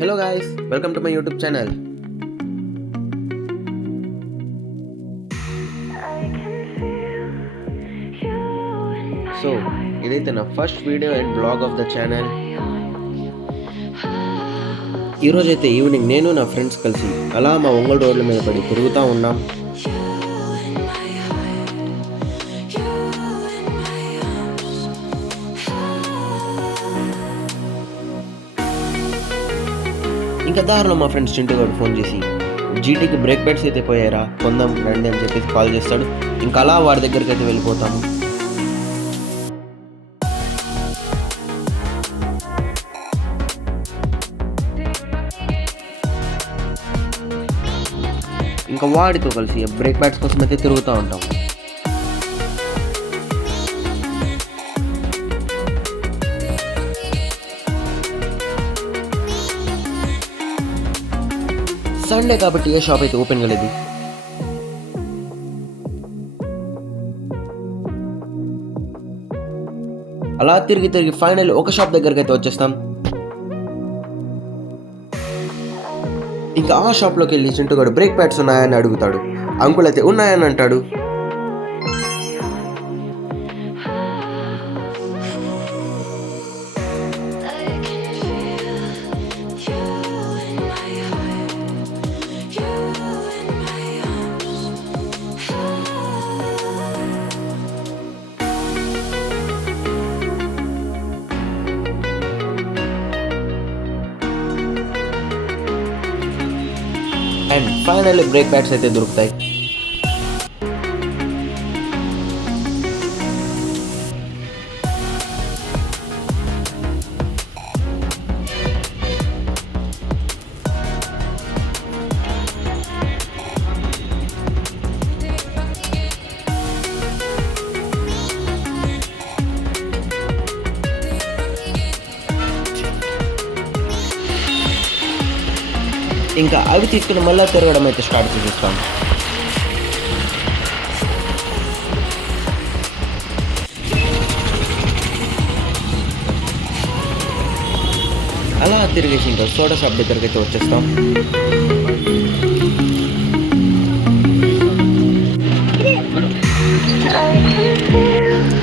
Hello guys, welcome to my YouTube channel. So, ఇదైతే నా first video and blog of the channel. ఈరోజైతే ఈవినింగ్ నేను నా ఫ్రెండ్స్ కలిసి అలా మా ఒంగోలు రోడ్ల మీద పడి తిరుగుతూ ఉన్నాం. ఇంకా దారిలో మా ఫ్రెండ్స్ చింటూ గారు ఫోన్ చేసి జీటీకి బ్రేక్ ప్యాడ్స్ అయితే పోయారా, కొందాం రండి అని చెప్పేసి కాల్ చేస్తాడు. ఇంకా అలా వాడి దగ్గరికి అయితే వెళ్ళిపోతాము. ఇంకా వాడితో కలిసి బ్రేక్ ప్యాడ్స్ కోసం అయితే తిరుగుతూ ఉంటాము. సండే కాబట్టి ఏ షాప్ అయితే ఓపెన్గా లేదు. అలా తిరిగి ఫైనల్ ఒక షాప్ దగ్గరికి అయితే వచ్చేస్తాం. ఇంకా ఆ షాప్లోకి వెళ్ళి చింటుగాడు బ్రేక్ ప్యాడ్స్ ఉన్నాయని అడుగుతాడు. అంకుల్ అయితే ఉన్నాయని అంటాడు. అండ్ ఫైనల్లీ బ్రేక్ ప్యాడ్స్ అయితే దొరుకుతాయి. ఇంకా అవి తీసుకుని మళ్ళీ తిరగడం అయితే స్టార్ట్ చేసేస్తాం. అలా తిరిగేసి ఇంకా సోడా షాప్ దగ్గరికి అయితే వచ్చేస్తాం.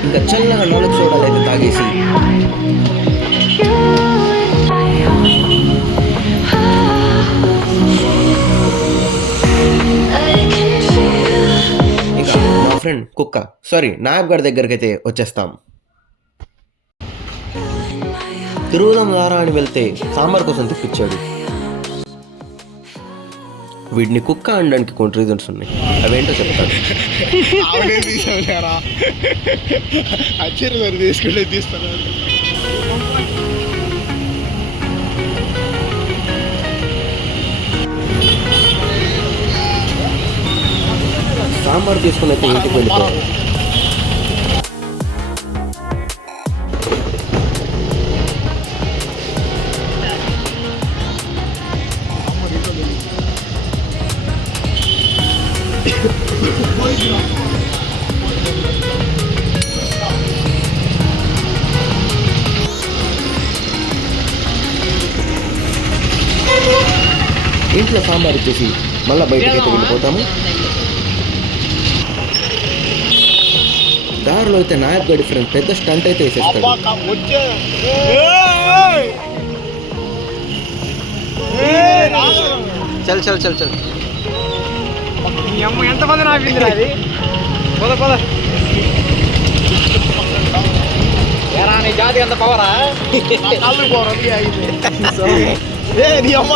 ఇంకా చల్లగా 4 సోడాలు అయితే తాగేసి ఫ్రెండ్ నాయబ్ గారి దగ్గరికి అయితే వచ్చేస్తాం. తిరుగుదాం దారా అని వెళ్తే సాంబార్ కోసం తెప్పించాడు. వీడిని కుక్క అనడానికి కొన్ని రీజన్స్ ఉన్నాయి, అవేంటో చెప్తాడు. సాంబార్ తీసుకుని అయితే ఇంటికి వెళ్ళిపోయాడు. ఇంట్లో సాంబార్ ఇచ్చేసి మళ్ళీ బయటకి అయితే వెళ్ళిపోతాము. దారిలో అయితే నాయబ్ గడి ఫ్రెండ్ పెద్ద స్టంట్ అయితే వేసేస్తాడు. చల్ చల్ చల్ చల్ ఎంతమంది నాపిందిరా అది. పద పద నీ జాతి ఎంత పవరా. నీ అమ్మ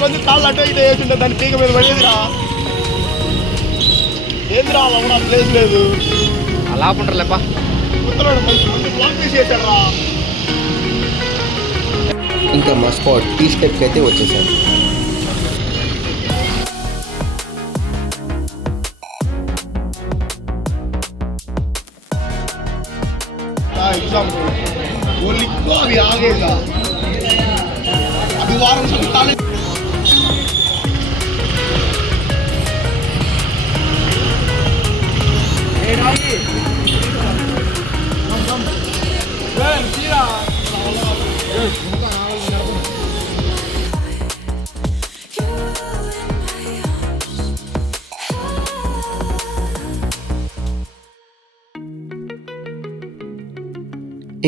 కొంచెం కాళ్ళు అటు ఇటు వేసిండే దాని పీక మీద పడేదిరా. ఏందిరా అలా కూడా ప్లేస్ లేదు. అలా ఉంటారులేపా ఇంకా మా స్పాట్ టీ స్టెప్కి అయితే వచ్చేసాను.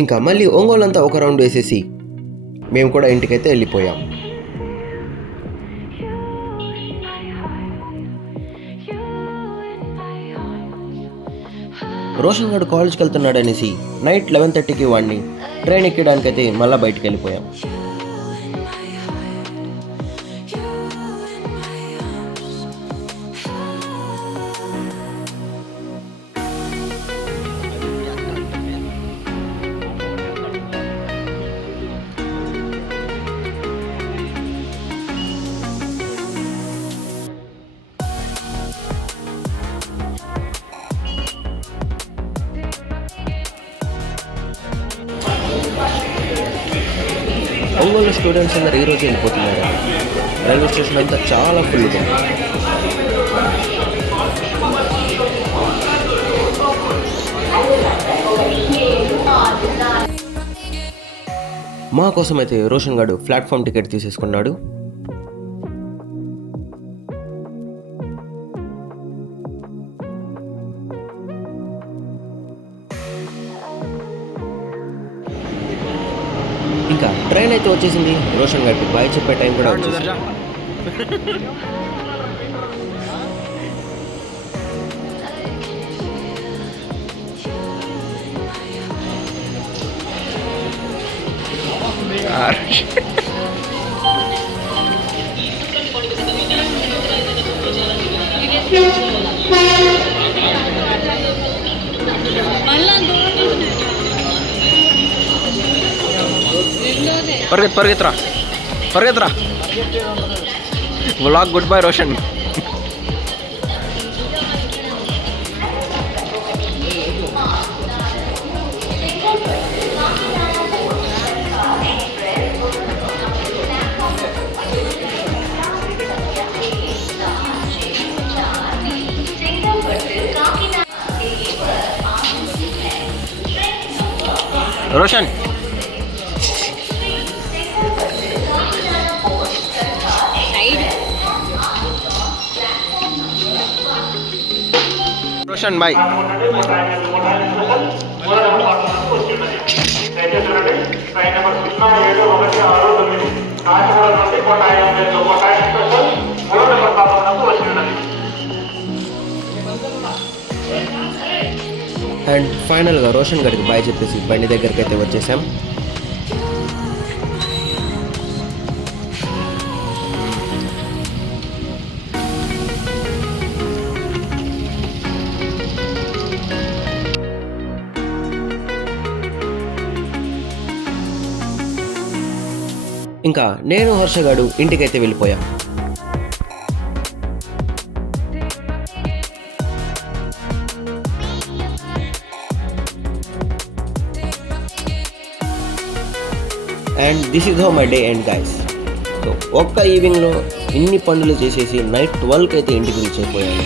ఇంకా మళ్ళీ ఒంగోలు అంతా ఒక రౌండ్ వేసేసి మేము కూడా ఇంటికైతే వెళ్ళిపోయాం. రోషన్ గారు కాలేజ్కి వెళ్తున్నాడు అనేసి నైట్ 11:30కి వాడిని ట్రైన్ ఎక్కడానికైతే మళ్ళీ బయటికి వెళ్ళిపోయాం. ఒంగోలు స్టూడెంట్స్ అందరు ఈరోజు వెళ్ళిపోతున్నారు. రైల్వే స్టేషన్ అంతా చాలా ఫుల్గా. మా కోసం అయితే రోషన్ గారు ప్లాట్ఫామ్ టికెట్ తీసేసుకున్నాడు. ఇంకా ట్రైన్ అయితే వచ్చేసింది. రోషన్ గారికి బాయ్ చెప్పే టైం కూడా వచ్చేసింది. పరిగెత్తరా vlog good bye Roshan. Roshan Roshan bye. And ఫైనల్గా రోషన్ గారికి బాయ్ చెప్పేసి బండి దగ్గరికి అయితే వచ్చేసాం. ఇంకా నేను హర్షగాడు ఇంటికైతే వెళ్ళిపోయాం. And this is how my day end guys. So ఒక్క ఈవినింగ్లో ఇన్ని పనులు చేసేసి నైట్ 12కి అయితే ఇంటికి రీచ్ అయిపోయాను.